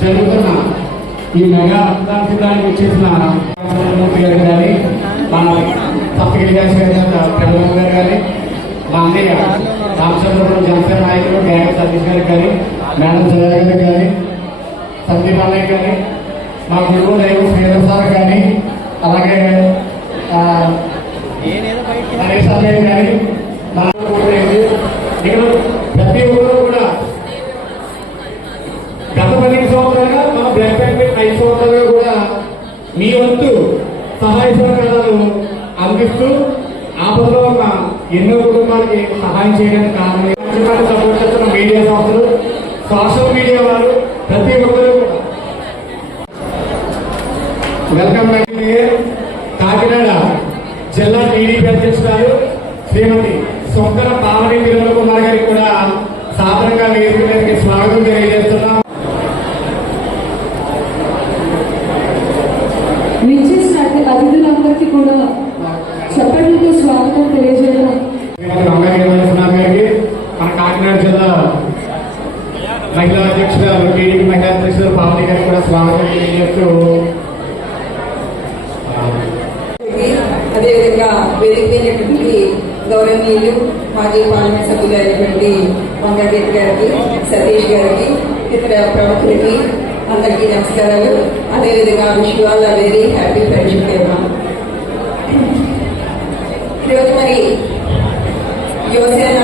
జరుగుతున్న ఈ మెగా రక్తదానానికి వచ్చేసిన మూర్తి గారు కానీ మా సప్తగిరి గారి ప్రజలందరూ గారు కానీ మా అన్నయ్య రామచంద్రపురం జనసేన నాయకులు డ్యాగర్ సతీష్ గారికి కానీ మేడం జయ గారికి కానీ సందీప్ అన్నయ్య కానీ మా గురువు దైవం శ్రీధర్ సార్ కానీ అలాగే నరేష్ అన్నయ్య కానీ ఇక్కడ ప్రతి ఒక్కరు కూడా గత 12 సంవత్సరాలుగా మన బ్లడ్ బ్యాంక్ 5 సంవత్సరాలుగా కూడా మీ వంతు సహాయ సహకారాలు అందిస్తూ ఆపదలో ఉన్న ఎన్నో కుటుంబాలకి సహాయం చేయడానికి కారణం సపోర్ట్ చేస్తున్న మీడియా సంస్థలు, సోషల్ మీడియా వారు ప్రతి ఒక్కరు కూడా వెల్కమ్ కాకినాడ జిల్లా టీడీపీ అధ్యక్షురాలు శ్రీమతి సొంకర పావని తిరుమల కుమార్ గారికి కూడా సాధారణంగా వేదిక మీదకి స్వాగతం తెలియజేస్తున్నాం. అతిథులందరికీ కూడా చెప్పడంతో స్వాగతం తెలియజేయడం. మన కాకినాడ జిల్లా మహిళా అధ్యక్షురాలు టీడీపీ మహిళా అధ్యక్షులు పావని గారికి కూడా స్వాగతం తెలియజేస్తూ అదేవిధంగా వేదికైనటువంటి గౌరవనీయులు మాజీ పార్లమెంట్ సభ్యులు అయినటువంటి మంగళగీత గారికి, సతీష్ గారికి, ఇతర ప్రముఖులకి అందరికీ నమస్కారాలు. అదేవిధంగా wish you all a very happy friendship day. ఈరోజు మరి యువసేన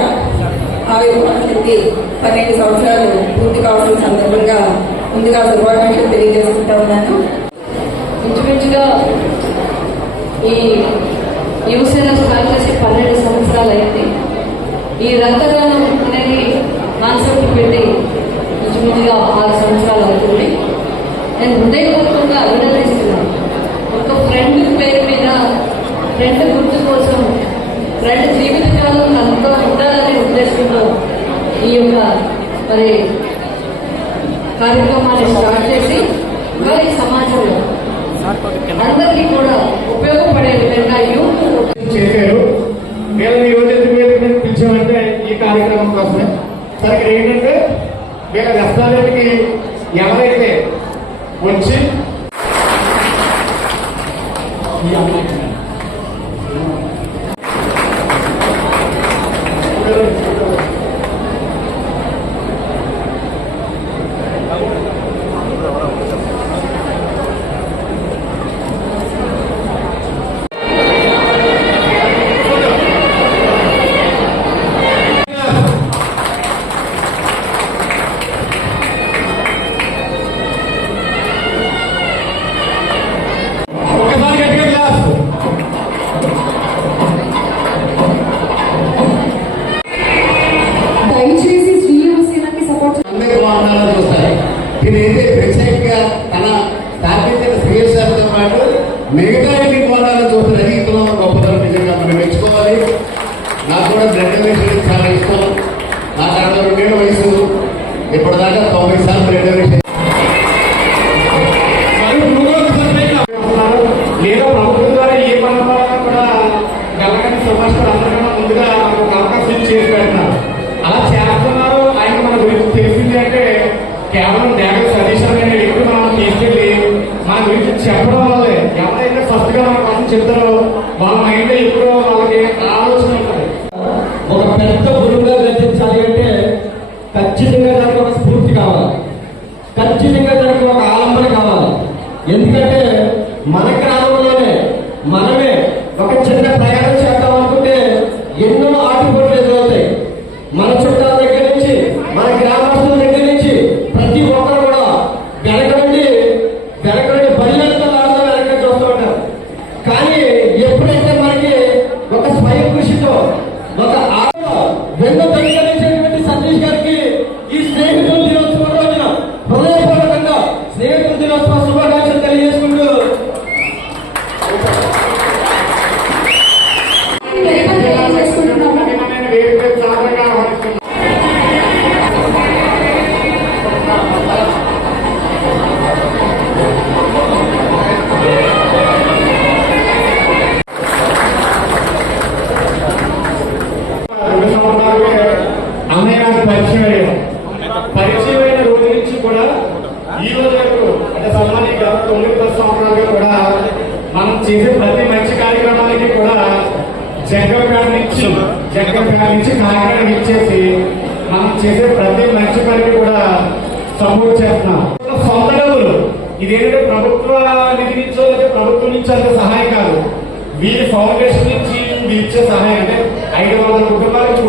ఆవిర్భావానికి 12 సంవత్సరాలు పూర్తి కావాల్సిన సందర్భంగా ముందుగా శుభాకాంక్షలు తెలియజేసుకుంటా ఉన్నాను. ఇంచుమించుగా ఈ యువసేన స్టార్ట్ చేసి 12 సంవత్సరాలు అయింది. ఈ రక్తదానం అనేది కాన్సెప్ట్ పెట్టి ఇంచుమించుగా 6 సంవత్సరాలు అవుతుంది. నేను హృదయపూర్వకంగా అభినందిస్తున్నాను. ఒక ఫ్రెండ్ పేరు మీద, ఫ్రెండ్ గుర్తు కోసం, ఫ్రెండ్ జీవితకాలం తనతో ఉండాలనే ఉద్దేశంతో ఈ యొక్క మరి కార్యక్రమాన్ని స్టార్ట్ చేసి మరి సమాజంలో అందరికీ కూడా ఉపయోగపడే విధంగా యూత్ చేశారు. వీళ్ళని యువజన పిలిచామంటే ఈ కార్యక్రమం కోసమే. సరే ఏంటంటే వీళ్ళ రెస్టారెంట్కి ఎవరైతే వచ్చి ఈ అమ్మాయి ప్రత్యేకంగా తన స్థాపించిన శ్రీయశాలతో పాటు మిగతా ఎన్ని కోణాలను చూస్తున్న రీతిలో గొప్పతనం నిజంగా మనం మెచ్చుకోవాలి. నాకు కూడా బ్లడ్ డొనేషన్ చాలా ఇష్టం. నాకు 62 ఏళ్ళ వయసు, ఇప్పటిదాకా 90 సార్లు బ్లడ్ డొనేషన్. లేదా ప్రభుత్వం ద్వారా ఏ పనులు కూడా వెళ్ళగానే సుభాష్ అందరికన్నా ముందుగా ఒక అవకాశం చేసి పెడుతున్నారు. అలా చేస్తున్నారు. ఆయన మన గురించి తెలిసింది అంటే కేవలం డ్యాగర్ సతీష్ అనే వ్యక్తి మనం తీసుకెళ్ళి మన గురించి చెప్పడం వల్లే. ఎవరైతే ఫస్ట్ గా మన కోసం చెప్తారో వాళ్ళ మైండ్ ఎప్పుడో వాళ్ళకి ఆలోచన ఉంటుంది. ఒక పెద్ద గురువుగా రచించాలి అంటే ఖచ్చితంగా దానికి ఒక స్ఫూర్తి కావాలి, ఖచ్చితంగా దానికి ఒక ఆలంబన కావాలి. ఎందుకంటే మన గ్రామంలోనే మనమే ఒక చిన్న ప్రయాణం చేద్దాం అనుకుంటే ఎన్నో ఆటుపోట్లు ఎదురవుతాయి. మన చుట్టాల దగ్గర నుంచి, మన గ్రామస్తుల దగ్గర నుంచి ప్రతి ఒక్కరు కూడా వెనక నుండి బలితో లాడుతూ వెనక చూస్తూ ఉంటారు. కానీ ఎప్పుడైతే మనకి ఒక స్వయం కృషితో ఒక వెన్ను పరిగణించేటువంటి సతీష్ గారికి ఈ స్నేహితుల దినోత్సవం రోజున హృదయపూర్వకంగా స్నేహితుల దినోత్సవ శుభాకాంక్షలు తెలియజేసుకుంటూ చేసే ప్రతి మంచి కార్యక్రమానికి కూడా జగ్గంపేట నుంచి కాకినాడ ఇచ్చేసి మనం చేసే ప్రతి మంచి పనికి కూడా సపోర్ట్ చేస్తున్నాం. సొంత డబ్బులు ఇదేంటంటే ప్రభుత్వ నిధి నుంచో లేదా ప్రభుత్వం నుంచి అంత సహాయం కాదు, వీరి ఫౌండేషన్ నుంచి వీరు ఇచ్చే సహాయం. అంటే 500 కుటుంబానికి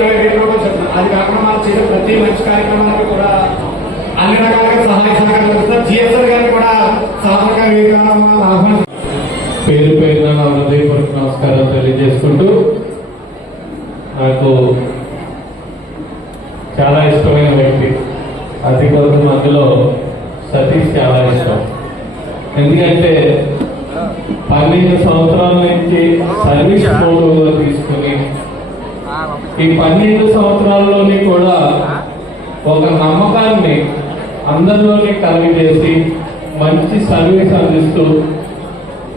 20,000 రూపాయలు చెప్తున్నాం. అది కాకుండా మనం చేసే ప్రతి మంచి కార్యక్రమానికి కూడా అన్ని రకాలుగా సహాయ సహకారం చేస్తున్నాం. జిఎస్ఆర్ గారిని కూడా సాధారణంగా ఆహ్వానం. పేరు పేరున నా హృదయపూర్వక నమస్కారం తెలియజేసుకుంటూ, నాకు చాలా ఇష్టమైన వ్యక్తి అతి కొద్ది మధ్యలో సతీష్ చాలా ఇష్టం. ఎందుకంటే 12 సంవత్సరాల నుంచి సర్వీస్ మోడ్లో తీసుకుని ఈ 12 సంవత్సరాల్లోని కూడా ఒక నమ్మకాన్ని అందరిలోని కలిగజేసి మంచి సర్వీస్ అందిస్తూ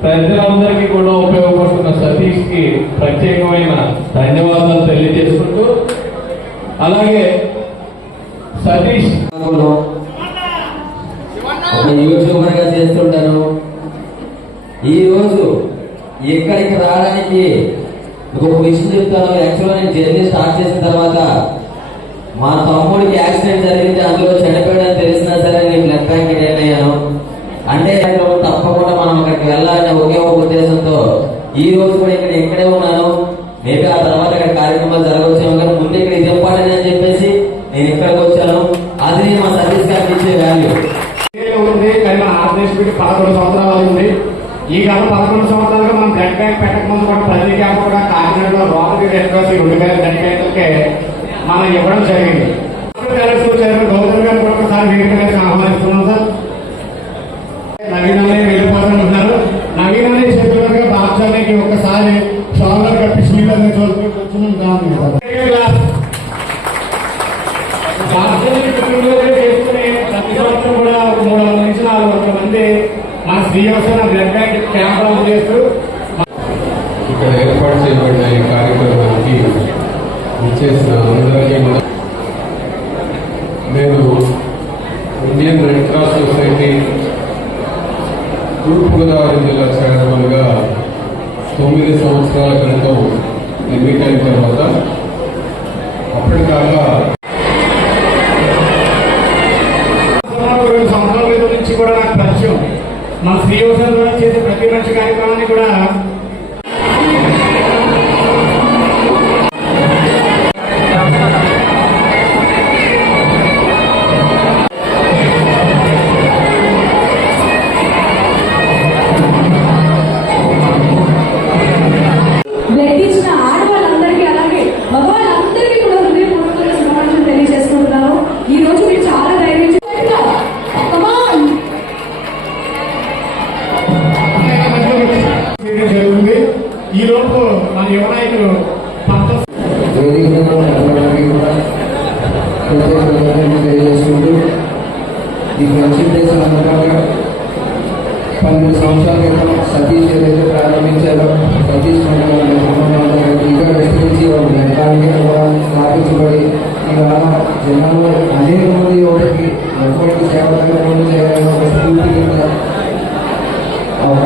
ప్రజలందరికీ కూడా ఉపయోగపడుతున్న సతీష్ కి ప్రత్యేకమైన ధన్యవాదాలు తెలియజేసుకుంటూ, అలాగే సతీష్ యూట్యూబర్ గా చేస్తుంటాను. ఈ రోజు ఇక్కడికి రావడానికి ఒక విషయం చెప్తాను. యాక్చువల్గా నేను జర్నీ స్టార్ట్ చేసిన తర్వాత మా తమ్ముడికి యాక్సిడెంట్ జరిగింది, అందులో చనిపోయాడని తెలిసినా సరే నేను బ్లడ్ బ్యాంక్ జాయిన్ అయ్యాను. అంటే తప్పకుండా మనం అక్కడికి వెళ్ళాలనే ఒకే ఒక ఉద్దేశంతో ఈ రోజు కూడా ఇక్కడే ఉన్నాను. మేబీ ఆ తర్వాత అక్కడ కార్యక్రమాలు జరగవచ్చేమో, కానీ ముందు ఇక్కడ ఇది ఇంపార్టెంట్ అని చెప్పేసి నేను ఇక్కడికి వచ్చాను. అది నేను మా సర్వీస్ గారికి ఇచ్చే వాల్యూ ఉంది. కానీ మన ఆంధ్రప్రదేశ్ 11 సంవత్సరాలు ఉంది. ఈ గత 11 సంవత్సరాలుగా మనం బ్లడ్ బ్యాంక్ పెట్టక ముందు కూడా ప్రతి క్యాంప్ కూడా కాకినాడలో రోటరీ రెడ్ క్రాస్ 2,000 బ్లడ్ బ్యాంకులకే మనం ఇవ్వడం జరిగింది. గౌతమ్ గారు కూడా ఒకసారి వేదిక ఆహ్వానిస్తున్నాం సార్. నవీన్ అనే వెళ్ళిపోతున్నారు. నవీన్ అనే చెప్పినట్టుగా బాధ్యానికి ఒకసారి షోల్డర్ కప్పి శ్రీలంగా చేసుకుని ప్రతి సంవత్సరం కూడా 300 నుంచి 400 మంది మన శ్రీవత్సన బ్లడ్ బ్యాంక్ క్యాంప్ చేస్తూ ఇక్కడ ఏర్పాటు చేయబడిన ఈ కార్యక్రమానికి ఇచ్చేసిన అందరికీ కూడా నేను ఇండియన్ రెడ్ క్రాస్ సొసైటీ తూర్పుగోదావరి జిల్లా చైర్మన్గా 9 సంవత్సరాల క్రితం ఎన్నికైన తర్వాత అప్పటిదాకా 2 సంవత్సరాల క్రితం నుంచి కూడా నాకు పరిచయం. మన శ్రీవత్సన ద్వారా చేసే ప్రతి మంచి కార్యక్రమాన్ని కూడా జరుగుతుంది. ఈ రోజు మన యువ నాయకులు తెలియజేసుకుంటూ ఈ ఫ్రెండ్షిప్ డే సందర్భంగా 12 సంవత్సరాల క్రితం సతీష్ ఏదైతే ప్రారంభించారో సతీష్ ఇంకా విస్తరించి ఒక నిర్ణయానికి కూడా స్థాపించబడి ఇవాళ జనంలో అనేక మంది యువతకి ఎటువంటి సేవలు చేయాలని ఒక స్ఫూర్తి కింద ఒక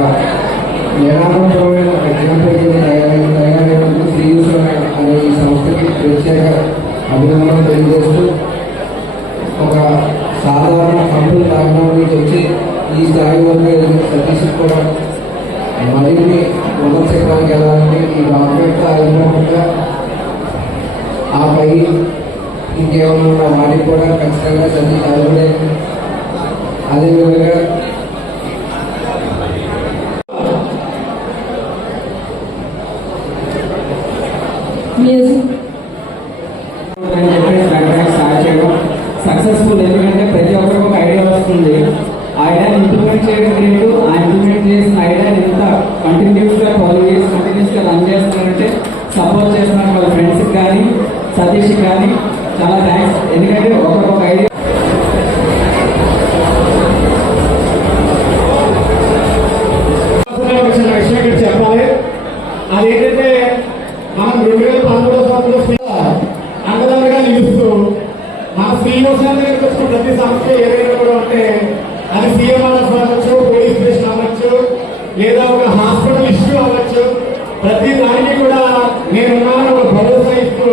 నిరాడంబరమైన ఎగ్జాంపుల్ తయారైనందుకు శ్రీయూషన్ అనే ఈ సంస్థకి ప్రత్యేక అభినందనలు తెలియజేస్తూ ఒక సాధారణ కంపెనీ బ్యాక్గ్రౌండ్ నుంచి వచ్చి ఈ స్థాయి వరకు ఎదిగిన సతీష్ కూడా మరిన్ని ఉన్నత శిఖరానికి వెళ్ళాలని ఈ గవర్నమెంట్ అభిప్రాయంగా ఆ పై ఇంకేమన్నా వాటికి కూడా ఖచ్చితంగా సతీష్ అభివృద్ధి. అదేవిధంగా స్టార్ట్ చేయడం సక్సెస్ఫుల్. ఎందుకంటే ప్రతి ఒక్కరికి ఒక ఐడియా వస్తుంది. ఆ ఐడియాని ఇంప్లిమెంట్ చేయడం లేదు. ఆ ఇంప్లిమెంట్ చేసిన ఐడియాని ఎంత కంటిన్యూస్గా 12 years కంటిన్యూస్గా రన్ చేస్తున్నారంటే సపోర్ట్ చేస్తున్నారు వాళ్ళ ఫ్రెండ్స్కి కానీ సతీష్కి కానీ చాలా థ్యాంక్స్. ఎందుకంటే ఒక్కొక్క ఐడియా విషయం చెప్పాలి. అదేంటంటే మనం 2013 సంవత్సరంలో అంగదండగా నిలుస్తూ మన శ్రీనివాసాన్ని దగ్గరికి వచ్చిన ప్రతి సంస్థ ఏదైనా కూడా ఉంటే అది సీఎంఆర్ అవ్వచ్చు, పోలీస్ స్టేషన్ అవ్వచ్చు, లేదా ఒక హాస్పిటల్ ఇష్యూ అవ్వచ్చు, ప్రతి దానికి కూడా నేనున్నాను ఒక భరోసా ఇస్తూ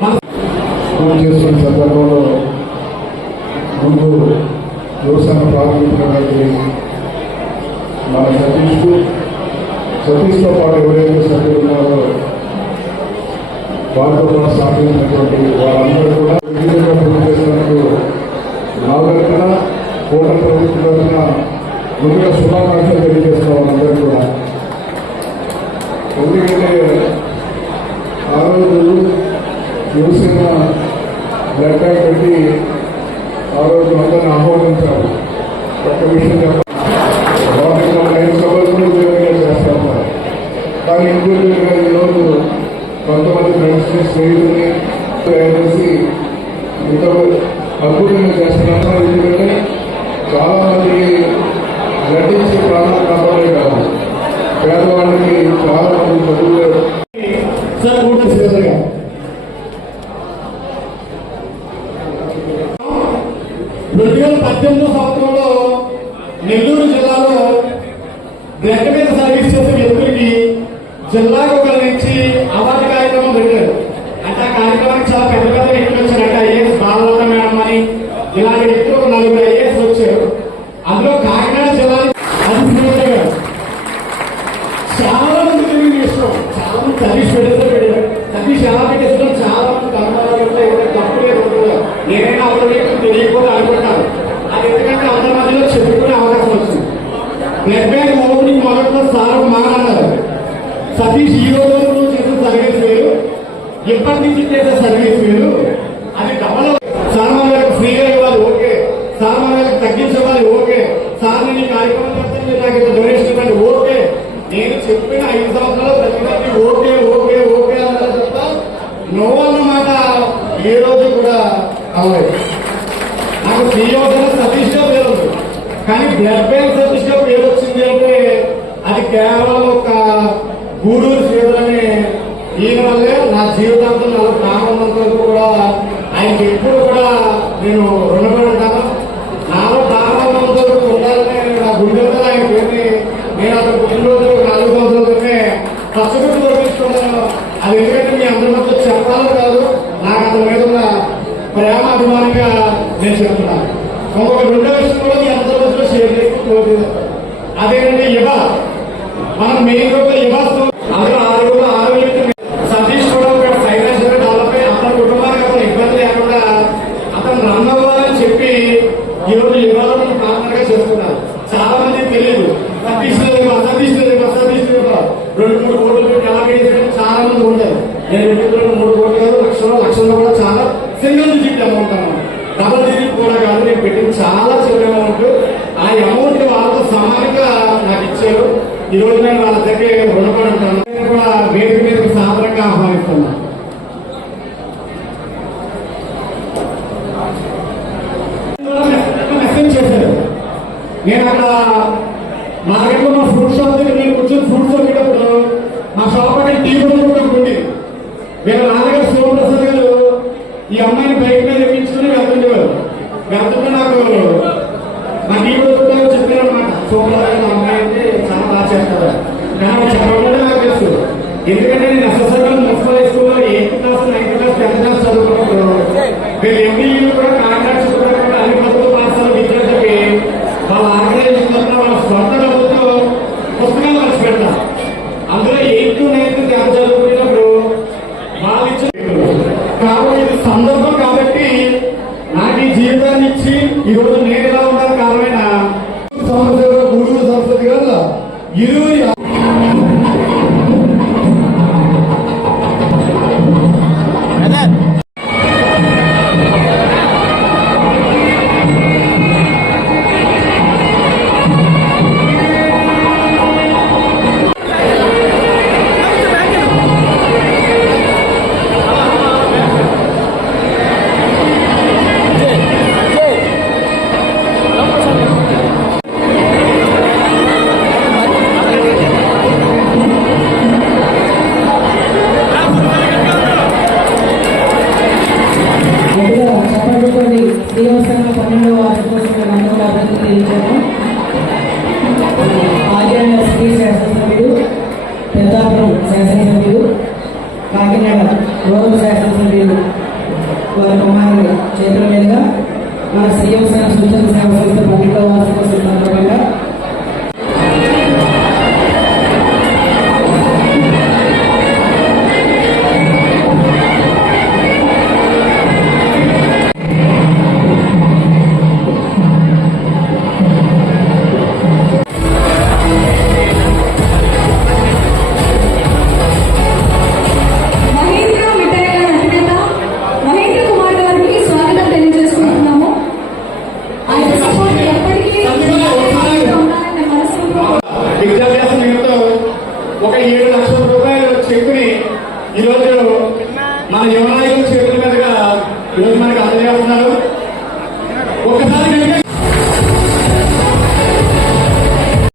మన పూజ చేస్తున్న సందర్భంలో ముందు యువసేన ప్రారంభించడానికి మన సతీష్తో పాటు ఎవరైతే సభ్యులు ఉన్నారో వారితో కూడా సాధించినటువంటి వాళ్ళందరూ కూడా విధంగా పూజ చేసినందుకు నా తరఫున కోట ప్రభుత్వం తరఫున ముందుగా శుభాకాంక్షలు తెలియజేస్తున్నాం వాళ్ళందరూ కూడా. ఎందుకంటే ఆ రోజు యువసేన బ్లడ్ బ్యాంక్ పెట్టి ఆ రోజు అందరిని ఆహ్వానించారు. ఒక్క విషయం చెప్పాలి, సభలు కూడా చేస్తాము. కానీ ఇండివిజువల్గా ఈరోజు కొంతమంది ఫ్రెండ్స్ని స్నేహితుల్ని తయారు చేసి ఇంత అద్భుతంగా చేస్తున్నారు. ఎందుకంటే చాలా మందికి బ్లడ్ ఇచ్చి ప్రాణాలు కాపాడే కాదు, పేదవాళ్ళకి చాలా మంది చదువులేరు. 2018 సంవత్సరంలో నెల్లూరు జిల్లాలో బ్లడ్ మీద సర్వీస్ చేసే వ్యక్తులకి జిల్లాకు నుంచి అవార్డు కార్యక్రమం పెట్టారు. అంటే ఆ కార్యక్రమానికి చాలా పెద్ద పెద్ద వ్యక్తులు వచ్చారు. అంటే ఐఏఎస్ బాలలత మేడం అని ఇలాంటి వ్యక్తులు ఒక 4 ఐఏఎస్ వచ్చారు. అందులో కాకినాడ జిల్లా అది చాలా మంది తెలియని విషయం, చాలా మంది సర్వీస్ పెట్టారు. సర్వీస్ ఎలా పెట్టేస్తాం, చాలా మంది ధర్మాలు తప్పు లేదు, ఏదైనా అవసరం తెలియకపోతే అనుకుంటారు. అది ఎందుకంటే అందరి మధ్యలో చెప్పుకునే అవకాశం వచ్చింది. బ్లడ్ బ్యాంక్ ఓపెనింగ్ మొదట్లో సార్ మాట్లాడారు, సతీష్ ఈ రోజు చేసిన సర్వీస్ వేరు, ఇప్పటి నుంచి చేసే సర్వీస్ వేరు, అది డబల్. సార్ మన గారికి ఫ్రీగా ఇవ్వాలి, ఓకే. సార్ మన గారికి తగ్గించవాలి, ఓకే. సార్ నేను ఈ కార్యక్రమం చేస్తే నాకు డొనేషన్ ఇవ్వండి, ఓకే. నేను చెప్పిన 5 సంవత్సరాలు ప్రతి ఓకే ఓకే ఓకే అన్నది తప్ప నో అన్నమాట ఏ రోజు కూడా అవ్వలేదు. నాకు శ్రీయోజన సతీష్ గా పేరు ఉంది, కానీ బ్లడ్ బ్యాంక్ సతీష్ గా పేరు వచ్చింది అంటే అది కేవలం ఒక గూడూరు శ్రీధరని ఈయన వల్లే. నా జీవితాంతం నాకు ప్రాణంత కూడా ఆయనకి ఎప్పుడు కూడా నేను రుణపడి ఉంటాను. నాలో ప్రాణంతో ఉండాలని నా గుండెలతో ఆయన పేరుని నేను అతను పుట్టినరోజు 4 సంవత్సరాల క్రితమే పచ్చగుట్టు దొరికిస్తున్నాను. అది ఎందుకంటే మీ అందరి మధ్య చెప్పాలని కాదు, నాకు అతని మీద ఉన్న ప్రేమ అభిమానంగా నేను చెప్తున్నాను. ఇంకొక 2వ విషయం కూడా మీ అందరి మధ్యలో షేర్ చేసుకోవచ్చు. అదేంటంటే మనం మెయిన్ రోడ్లో ఇవ్వాల్సిన అందులో 6 వ్యక్తులు సతీష్ కూడా ఒక ఫైనాన్షియల్ డెవలప్ అయ్యి అతని కుటుంబానికి అతను ఇబ్బంది లేకుండా అతను రన్ అవ్వాలని చెప్పి ఈరోజు ఇవ్వాలని పార్ట్నర్గా చేస్తున్నారు. చాలా మందికి తెలియదు సతీష్ లేదు 2-3 కోట్లు పెట్టి ఎలా వేసారు చాలా మంది ఉంటారు. నేను 3 కోట్లు కాదు, లక్షల్లో కూడా చాలా సింగిల్ డిజిట్ అమౌంట్ అన్నమాట, డబల్ డిజిట్ కూడా కాదు. నేను పెట్టింది చాలా చిన్న అమౌంట్. ఆ అమౌంట్ వాళ్ళతో సమానంగా నాకు ఇచ్చారు. ఈ రోజు నేను వాళ్ళ దగ్గర రుణపడి ఉంటాను. కూడా వేదిక మీద సాధారణంగా ఆహ్వానిస్తున్నాను. మెసేజ్ చేశారు. నేను అక్కడ మార్కెట్లో మా ఫ్రూట్ షాప్ దగ్గర నేను కూర్చొని ఫ్రూట్స్ అమ్మేటప్పుడు మా షాప్ అక్కడ టీ కొనుక్కుంటుంది. వీళ్ళ నాన్నగారు శివప్రసాద్ గారు ఈ అమ్మాయిని బైక్ మీద ఎక్కించుకుని వెళ్తుండేవారు. వెళ్తుంటే నాకు నా టీ కొనుక్కుంటారని చెప్పారు అన్నమాట. శివప్రసాద్ గారు అమ్మాయి అంటే చాలా బాగా చేస్తారు, కానీ చెప్పకుండా నాకు తెలుసు. ఎందుకంటే నేను ఎస్ఎస్ఆర్ మున్సిపల్ హై స్కూల్లో 8th class 9th class 10th class చదువుకున్నప్పుడు వీళ్ళు ఎంబీఈలు కూడా కాకినాడ చుట్టుపక్కల అన్ని ప్రభుత్వ పాఠశాల విద్యార్థులకి వాళ్ళ ఆర్గనైజేషన్ తరఫున వాళ్ళ స్వంత డబ్బులతో పుస్తకాలు ఖర్చు పెడతారు. అందులో 8th to 9th చదువుకునేటప్పుడు వాళ్ళు ఇచ్చిన కాబట్టి ఇది సందర్భం కాబట్టి నాకు ఈ జీవితాన్ని ఇచ్చి ఈ రోజు నేను ఎలా ఉన్నాను కారణమైన గూడూరు సరస్వతి గారు ఇరువురి శాసనసభ్యులు వారి కుమారుడు చేతుల మీదుగా మన సీఎం సూచన సేవ సంస్థ 12వ వార్షికోత్సవం